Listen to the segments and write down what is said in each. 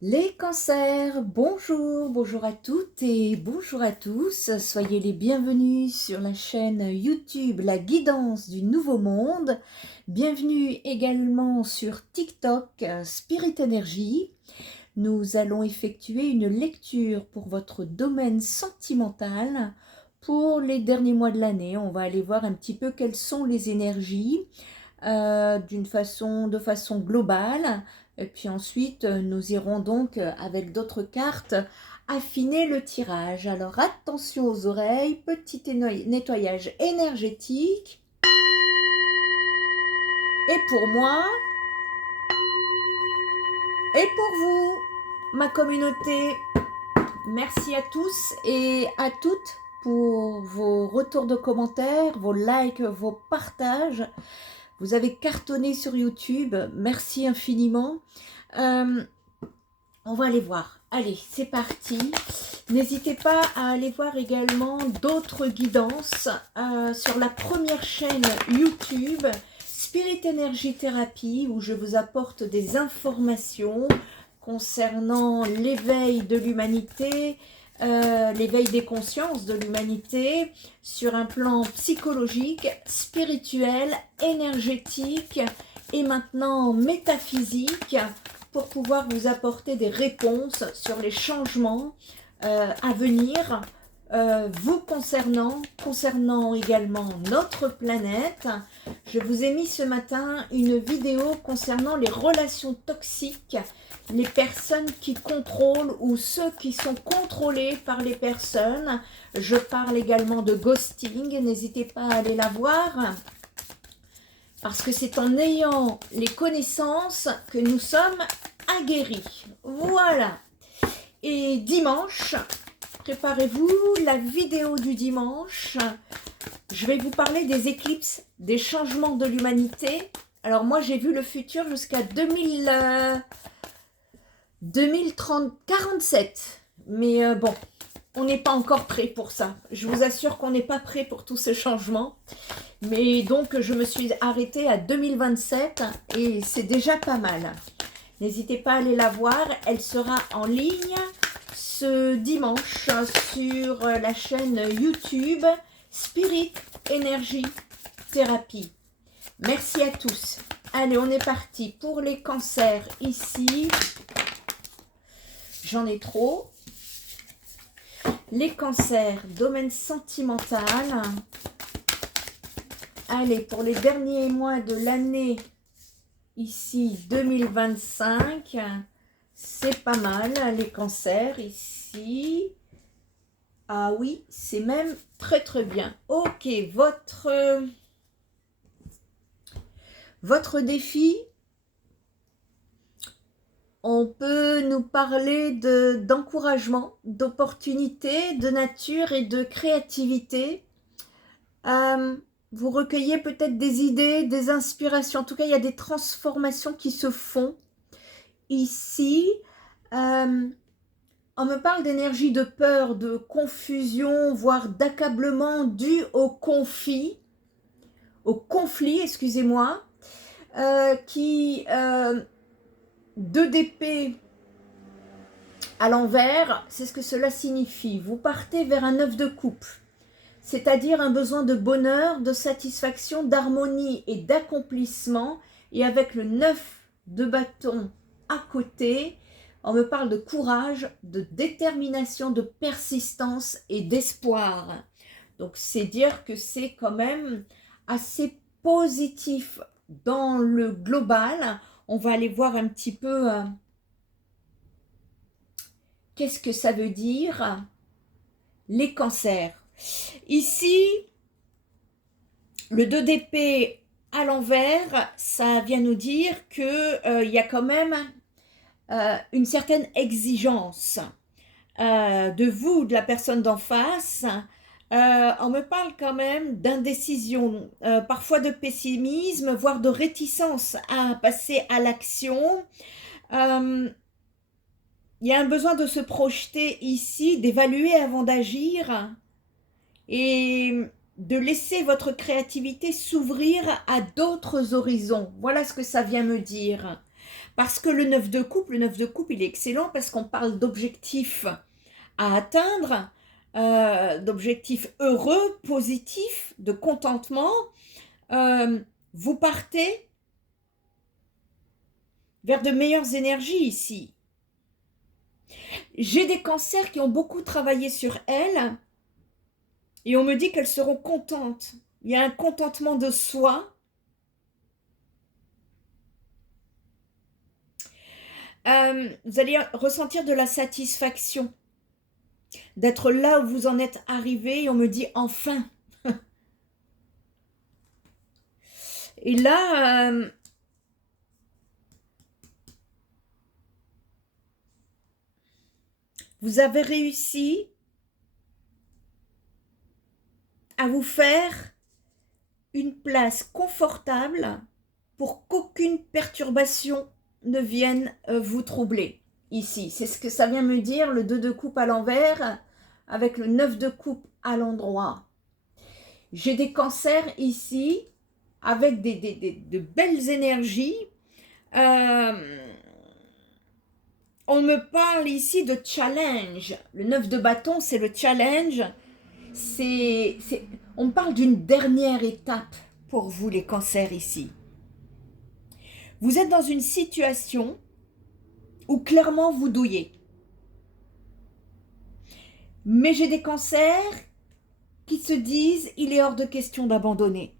Les cancers, bonjour, bonjour à toutes et bonjour à tous. Soyez les bienvenus sur la chaîne YouTube La Guidance du Nouveau Monde. Bienvenue également sur TikTok Spirit Energy. Nous allons effectuer une lecture pour votre domaine sentimental pour les derniers mois de l'année. On va aller voir un petit peu quelles sont les énergies de façon globale. Et puis ensuite, nous irons donc avec d'autres cartes affiner le tirage. Alors attention aux oreilles, petit nettoyage énergétique. Et pour moi, et pour vous, ma communauté, merci à tous et à toutes pour vos retours de commentaires, vos likes, vos partages. Vous avez cartonné sur YouTube, merci infiniment. On va aller voir. Allez, c'est parti. N'hésitez pas à aller voir également d'autres guidances sur la première chaîne YouTube, Spirit Energy Therapy, où je vous apporte des informations concernant l'éveil de l'humanité, l'éveil des consciences de l'humanité sur un plan psychologique, spirituel, énergétique et maintenant métaphysique pour pouvoir vous apporter des réponses sur les changements à venir vous concernant également notre planète. Je vous ai mis ce matin une vidéo concernant les relations toxiques, les personnes qui contrôlent ou ceux qui sont contrôlés par les personnes. Je parle également de ghosting, n'hésitez pas à aller la voir, parce que c'est en ayant les connaissances que nous sommes aguerris. Voilà. Et dimanche, préparez-vous, la vidéo du dimanche, je vais vous parler des éclipses, des changements de l'humanité. Alors moi, j'ai vu le futur jusqu'à 2047. Mais bon, on n'est pas encore prêt pour ça. Je vous assure qu'on n'est pas prêt pour tous ces changements. Mais donc, je me suis arrêtée à 2027 et c'est déjà pas mal. N'hésitez pas à aller la voir. Elle sera en ligne ce dimanche sur la chaîne YouTube Spirit Energy Therapy. Merci à tous. Allez, on est parti pour les cancers ici. J'en ai trop. Les cancers, domaine sentimental. Allez, pour les derniers mois de l'année, ici 2025, c'est pas mal, les cancers ici. Ah oui, c'est même très très bien. Ok, votre défi, on peut nous parler d'encouragement, d'opportunités, de nature et de créativité. Vous recueillez peut-être des idées, des inspirations. En tout cas, il y a des transformations qui se font ici. On me parle d'énergie de peur, de confusion, voire d'accablement dû au conflit, excusez-moi, qui 2 d'épée à l'envers, c'est ce que cela signifie. Vous partez vers un 9 de coupe, c'est-à-dire un besoin de bonheur, de satisfaction, d'harmonie et d'accomplissement. Et avec le 9 de bâton à côté, on me parle de courage, de détermination, de persistance et d'espoir. Donc c'est dire que c'est quand même assez positif dans le global. On va aller voir un petit peu qu'est-ce que ça veut dire les cancers. Ici, le 2 d'épée à l'envers, ça vient nous dire qu'il y a quand même une certaine exigence de vous, de la personne d'en face. On me parle quand même d'indécision, parfois de pessimisme, voire de réticence à passer à l'action. Il y a un besoin de se projeter ici, d'évaluer avant d'agir et de laisser votre créativité s'ouvrir à d'autres horizons. Voilà ce que ça vient me dire. Parce que le 9 de coupe, il est excellent parce qu'on parle d'objectifs à atteindre, d'objectifs heureux, positifs, de contentement. Vous partez vers de meilleures énergies ici. J'ai des cancers qui ont beaucoup travaillé sur elles et on me dit qu'elles seront contentes. Il y a un contentement de soi. Vous allez ressentir de la satisfaction d'être là où vous en êtes arrivé et on me dit enfin. Et là, vous avez réussi à vous faire une place confortable pour qu'aucune perturbation ne vienne vous troubler. Ici, c'est ce que ça vient me dire, le 2 de coupe à l'envers avec le 9 de coupe à l'endroit. J'ai des cancers ici avec de belles énergies. On me parle ici de challenge. Le 9 de bâton, c'est le challenge. On me parle d'une dernière étape pour vous, les cancers, ici. Vous êtes dans une situation où clairement vous douillez. Mais j'ai des cancers qui se disent, il est hors de question d'abandonner.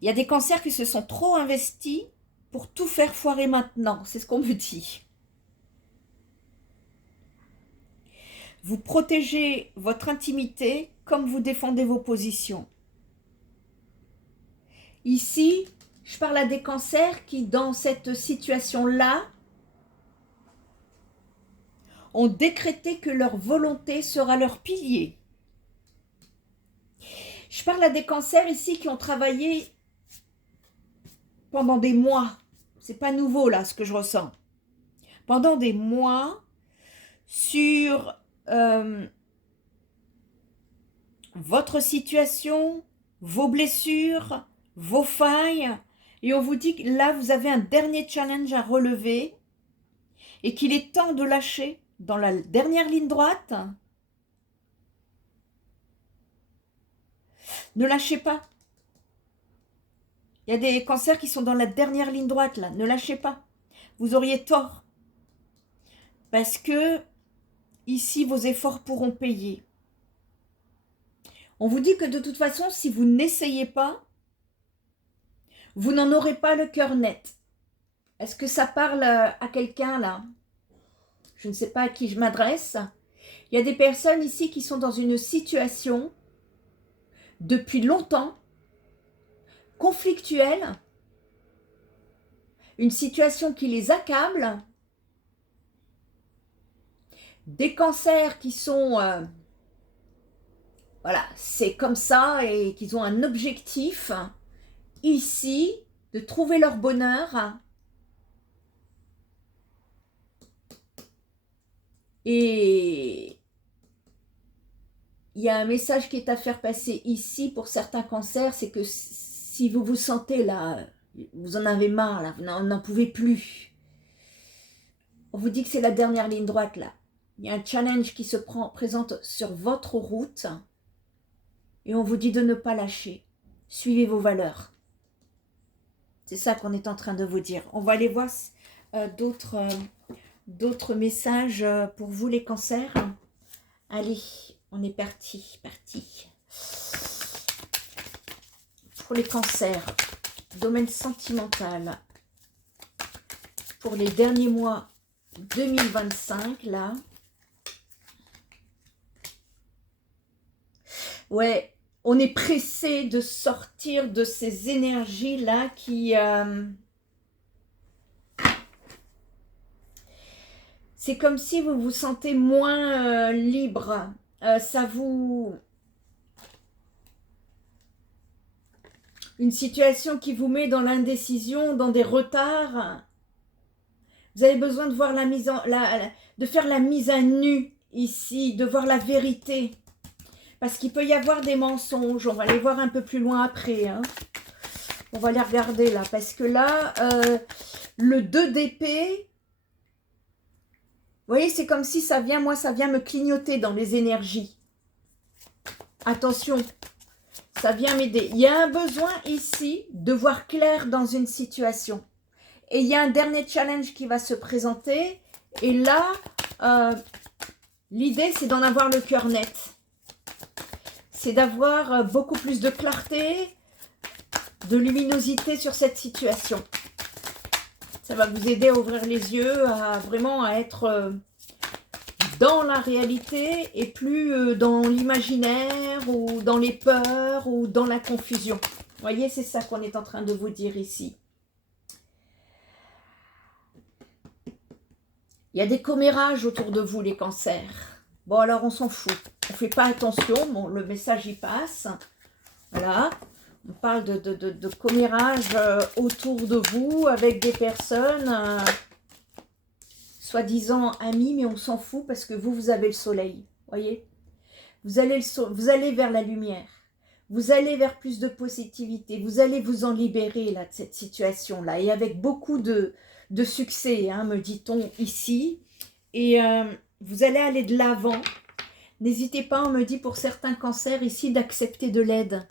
Il y a des cancers qui se sont trop investis pour tout faire foirer maintenant, c'est ce qu'on me dit. Vous protégez votre intimité comme vous défendez vos positions. Ici, je parle à des cancers qui, dans cette situation-là, ont décrété que leur volonté sera leur pilier. Je parle à des cancers ici qui ont travaillé pendant des mois. C'est pas nouveau là ce que je ressens. Pendant des mois sur votre situation, vos blessures, vos failles. Et on vous dit que là, vous avez un dernier challenge à relever et qu'il est temps de lâcher dans la dernière ligne droite. Ne lâchez pas. Il y a des cancers qui sont dans la dernière ligne droite là. Ne lâchez pas. Vous auriez tort. Parce que ici, vos efforts pourront payer. On vous dit que de toute façon, si vous n'essayez pas, vous n'en aurez pas le cœur net. Est-ce que ça parle à quelqu'un là? Je ne sais pas à qui je m'adresse. Il y a des personnes ici qui sont dans une situation depuis longtemps, conflictuelle, une situation qui les accable, des cancers qui sont, voilà, c'est comme ça et qu'ils ont un objectif ici de trouver leur bonheur. Et il y a un message qui est à faire passer ici pour certains cancers, c'est que si vous vous sentez là, vous en avez marre, là, vous n'en pouvez plus. On vous dit que c'est la dernière ligne droite là. Il y a un challenge qui se présente sur votre route et on vous dit de ne pas lâcher. Suivez vos valeurs. C'est ça qu'on est en train de vous dire. On va aller voir d'autres messages pour vous les cancers. Allez, on est parti. Pour les cancers, domaine sentimental, pour les derniers mois 2025, là. Ouais, on est pressé de sortir de ces énergies-là qui... c'est comme si vous vous sentez moins libre. Ça vous... Une situation qui vous met dans l'indécision, dans des retards. Vous avez besoin de voir de faire la mise à nu ici, de voir la vérité. Parce qu'il peut y avoir des mensonges. On va les voir un peu plus loin après. Hein. On va les regarder là, parce que là, le 2 d'épée, vous voyez, c'est comme si ça vient, moi, ça vient me clignoter dans les énergies. Attention, ça vient m'aider. Il y a un besoin ici de voir clair dans une situation. Et il y a un dernier challenge qui va se présenter. Et là, l'idée, c'est d'en avoir le cœur net. C'est d'avoir beaucoup plus de clarté, de luminosité sur cette situation. Ça va vous aider à ouvrir les yeux, à vraiment à être dans la réalité et plus dans l'imaginaire ou dans les peurs ou dans la confusion. Vous voyez, c'est ça qu'on est en train de vous dire ici. Il y a des commérages autour de vous, les cancers. Bon, alors on s'en fout. On ne fait pas attention. Bon, le message y passe. Voilà. On parle de commérages autour de vous avec des personnes soi-disant amis, mais on s'en fout parce que vous avez le soleil. Voyez, vous allez vers la lumière. Vous allez vers plus de positivité. Vous allez vous en libérer là, de cette situation-là. Et avec beaucoup de succès, hein, me dit-on ici. Et vous allez aller de l'avant. N'hésitez pas, on me dit pour certains cancers ici, d'accepter de l'aide.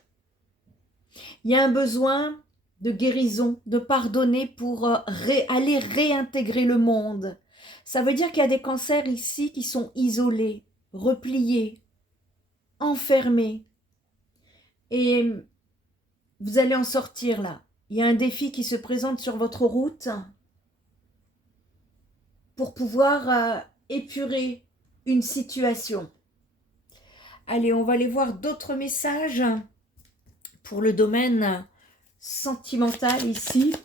Il y a un besoin de guérison, de pardonner pour aller réintégrer le monde. Ça veut dire qu'il y a des cancers ici qui sont isolés, repliés, enfermés. Et vous allez en sortir là. Il y a un défi qui se présente sur votre route pour pouvoir épurer une situation. Allez, on va aller voir d'autres messages pour le domaine sentimental ici.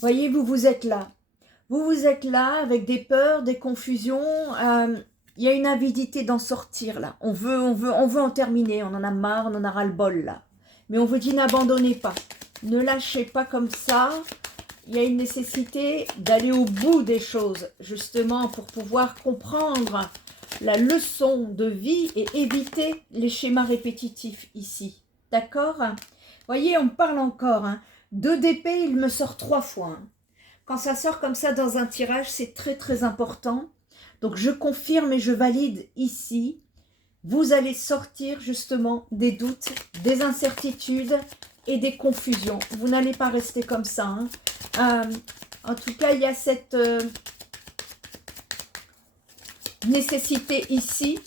Voyez, vous êtes là. Vous êtes là avec des peurs, des confusions. Il y a une avidité d'en sortir là. On veut en terminer. On en a marre, on en a ras-le-bol là. Mais on vous dit n'abandonnez pas. Ne lâchez pas comme ça. Il y a une nécessité d'aller au bout des choses, justement, pour pouvoir comprendre la leçon de vie et éviter les schémas répétitifs ici. D'accord? Voyez, on parle encore. 2 d'épée, il me sort 3 fois. Quand ça sort comme ça dans un tirage, c'est très très important. Donc je confirme et je valide ici. Vous allez sortir justement des doutes, des incertitudes et des confusions. Vous n'allez pas rester comme ça. En tout cas, il y a cette nécessité ici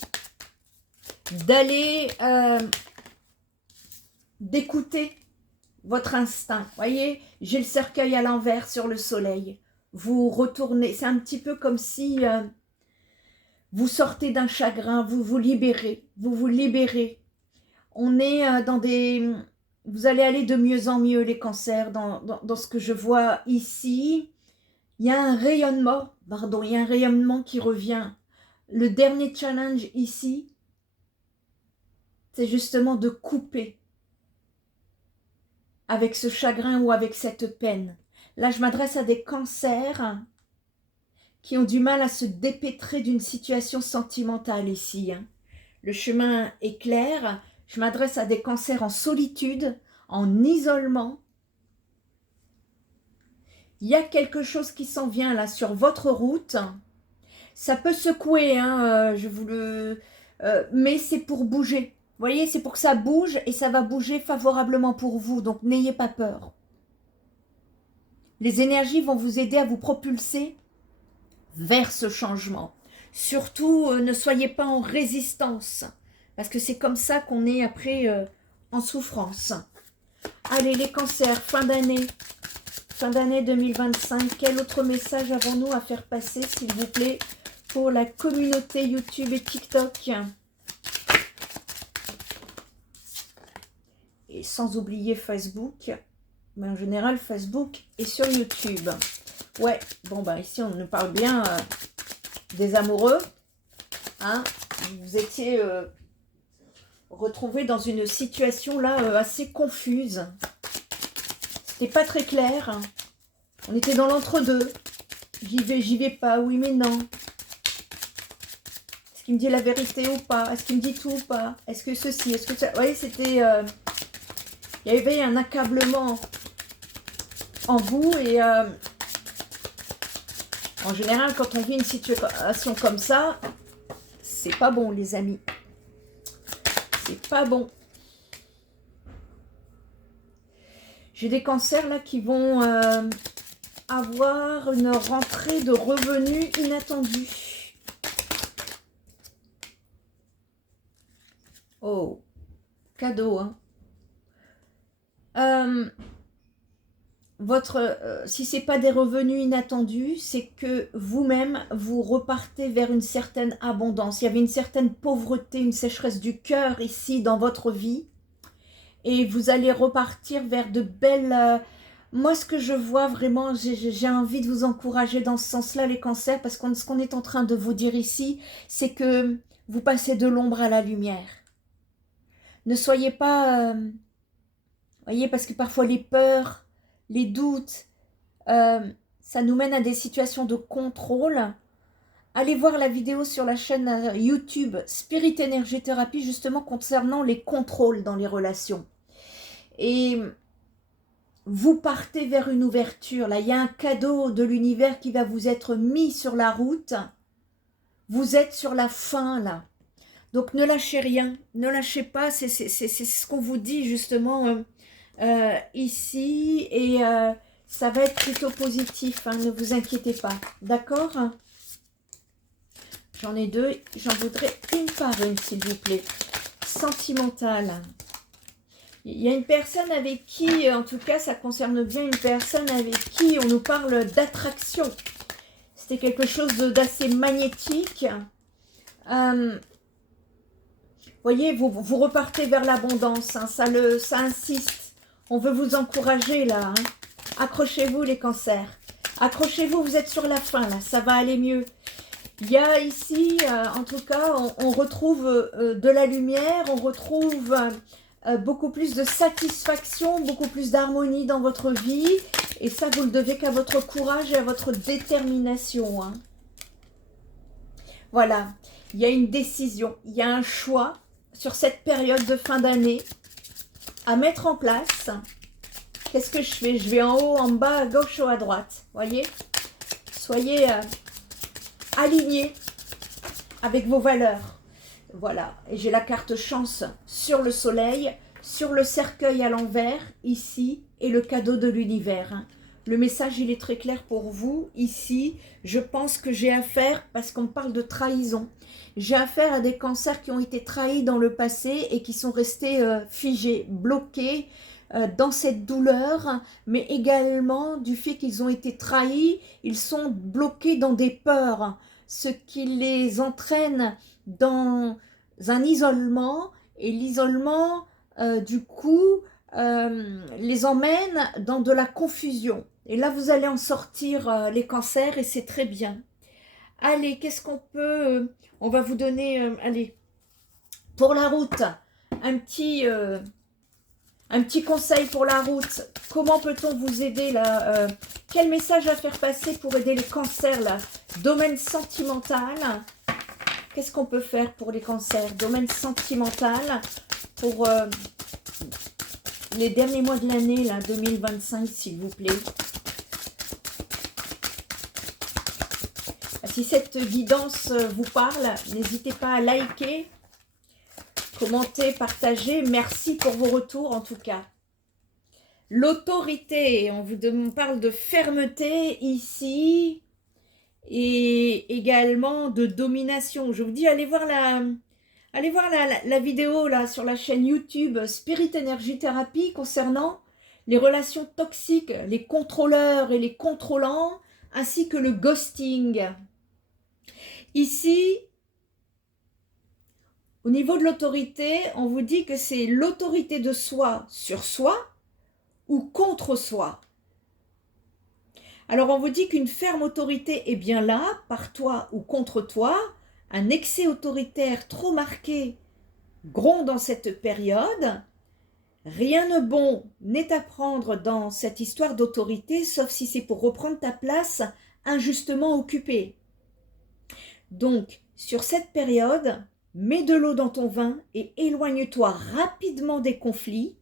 d'aller d'écouter votre instinct. Voyez, j'ai le cercueil à l'envers sur le soleil. Vous retournez, c'est un petit peu comme si vous sortez d'un chagrin, vous vous libérez, vous vous libérez. On est dans des... Vous allez aller de mieux en mieux, les cancers, dans ce que je vois ici. Il y a un rayonnement, pardon, il y a un rayonnement qui revient. Le dernier challenge ici, c'est justement de couper avec ce chagrin ou avec cette peine. Là, je m'adresse à des cancers qui ont du mal à se dépêtrer d'une situation sentimentale ici. Le chemin est clair. Je m'adresse à des cancers en solitude, en isolement. Il y a quelque chose qui s'en vient là sur votre route. Ça peut secouer, mais c'est pour bouger. Vous voyez, c'est pour que ça bouge et ça va bouger favorablement pour vous. Donc, n'ayez pas peur. Les énergies vont vous aider à vous propulser vers ce changement. Surtout, ne soyez pas en résistance. Parce que c'est comme ça qu'on est après en souffrance. Allez, les cancers, fin d'année 2025. Quel autre message avons-nous à faire passer, s'il vous plaît, pour la communauté YouTube et TikTok? Et sans oublier Facebook. Mais en général, Facebook est sur YouTube. Ouais, bon, bah ici, on nous parle bien des amoureux. Vous étiez... retrouvés dans une situation là assez confuse. C'était pas très clair. On était dans l'entre-deux. J'y vais pas, oui mais non. Est-ce qu'il me dit la vérité ou pas? Est-ce qu'il me dit tout ou pas? Est-ce que ceci, est-ce que ça? Vous voyez, c'était... il y avait un accablement en vous et en général, quand on vit une situation comme ça, c'est pas bon, les amis. C'est pas bon. J'ai des cancers là qui vont avoir une rentrée de revenus inattendue. Oh, cadeau, hein. Si ce n'est pas des revenus inattendus, c'est que vous-même, vous repartez vers une certaine abondance. Il y avait une certaine pauvreté, une sécheresse du cœur ici dans votre vie. Et vous allez repartir vers de belles... moi, ce que je vois vraiment, j'ai envie de vous encourager dans ce sens-là, les cancers, parce que ce qu'on est en train de vous dire ici, c'est que vous passez de l'ombre à la lumière. Ne soyez pas... voyez, parce que parfois les peurs, les doutes, ça nous mène à des situations de contrôle. Allez voir la vidéo sur la chaîne YouTube Spirit Energy Therapy, justement concernant les contrôles dans les relations. Et vous partez vers une ouverture. Là, il y a un cadeau de l'univers qui va vous être mis sur la route. Vous êtes sur la fin, là. Donc, ne lâchez rien. Ne lâchez pas. C'est ce qu'on vous dit, justement, ici. Et ça va être plutôt positif. Hein, ne vous inquiétez pas. D'accord? J'en ai deux. J'en voudrais une par une, s'il vous plaît. Sentimentale. Il y a une personne avec qui, en tout cas, ça concerne bien une personne avec qui on nous parle d'attraction. C'était quelque chose d'assez magnétique. Voyez, vous repartez vers l'abondance. Hein, ça insiste. On veut vous encourager là. Hein. Accrochez-vous les cancers. Accrochez-vous, vous êtes sur la fin là. Ça va aller mieux. Il y a ici, en tout cas, on retrouve de la lumière. On retrouve... beaucoup plus de satisfaction, beaucoup plus d'harmonie dans votre vie. Et ça, vous le devez qu'à votre courage et à votre détermination. Hein. Voilà, il y a une décision, il y a un choix sur cette période de fin d'année à mettre en place. Qu'est-ce que je fais? Je vais en haut, en bas, à gauche ou à droite. Voyez? Soyez alignés avec vos valeurs. Voilà, et j'ai la carte chance sur le soleil, sur le cercueil à l'envers, ici, et le cadeau de l'univers. Le message, il est très clair pour vous, ici. Je pense que j'ai affaire, parce qu'on parle de trahison, j'ai affaire à des cancers qui ont été trahis dans le passé et qui sont restés figés, bloqués dans cette douleur, mais également du fait qu'ils ont été trahis, ils sont bloqués dans des peurs, ce qui les entraîne dans un isolement, et l'isolement, du coup, les emmène dans de la confusion. Et là, vous allez en sortir les cancers, et c'est très bien. Allez, qu'est-ce qu'on peut... on va vous donner, allez, pour la route, un petit conseil pour la route. Comment peut-on vous aider là? Quel message à faire passer pour aider les cancers là? Domaine sentimental. Qu'est-ce qu'on peut faire pour les cancers? Domaine sentimental pour les derniers mois de l'année, là, 2025, s'il vous plaît. Si cette guidance vous parle, n'hésitez pas à liker, commenter, partager. Merci pour vos retours, en tout cas. L'autorité, on parle de fermeté ici. Et également de domination. Je vous dis, allez voir la vidéo là sur la chaîne YouTube Spirit Energy Therapy concernant les relations toxiques, les contrôleurs et les contrôlants, ainsi que le ghosting. Ici, au niveau de l'autorité, on vous dit que c'est l'autorité de soi sur soi ou contre soi. Alors, on vous dit qu'une ferme autorité est bien là, par toi ou contre toi. Un excès autoritaire trop marqué gronde dans cette période. Rien de bon n'est à prendre dans cette histoire d'autorité, sauf si c'est pour reprendre ta place injustement occupée. Donc, sur cette période, mets de l'eau dans ton vin et éloigne-toi rapidement des conflits.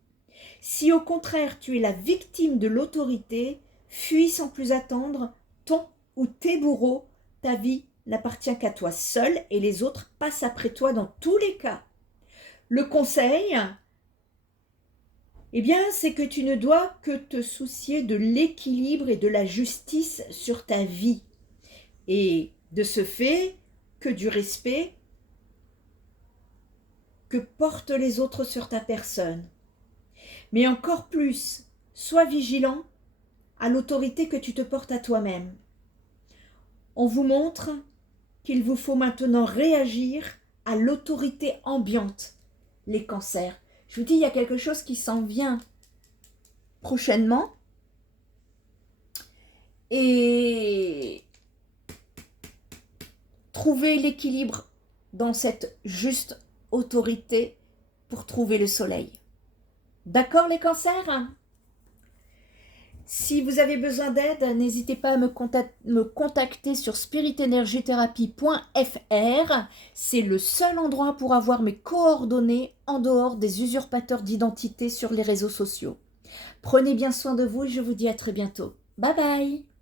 Si au contraire tu es la victime de l'autorité, fuis sans plus attendre, ton ou tes bourreaux, ta vie n'appartient qu'à toi seul et les autres passent après toi dans tous les cas. Le conseil, eh bien, c'est que tu ne dois que te soucier de l'équilibre et de la justice sur ta vie. Et de ce fait, que du respect que portent les autres sur ta personne. Mais encore plus, sois vigilant à l'autorité que tu te portes à toi-même. On vous montre qu'il vous faut maintenant réagir à l'autorité ambiante, les cancers. Je vous dis, il y a quelque chose qui s'en vient prochainement. Et trouver l'équilibre dans cette juste autorité pour trouver le soleil. D'accord les cancers? Si vous avez besoin d'aide, n'hésitez pas à me contacter sur spiritenergiethérapie.fr. C'est le seul endroit pour avoir mes coordonnées en dehors des usurpateurs d'identité sur les réseaux sociaux. Prenez bien soin de vous et je vous dis à très bientôt. Bye bye!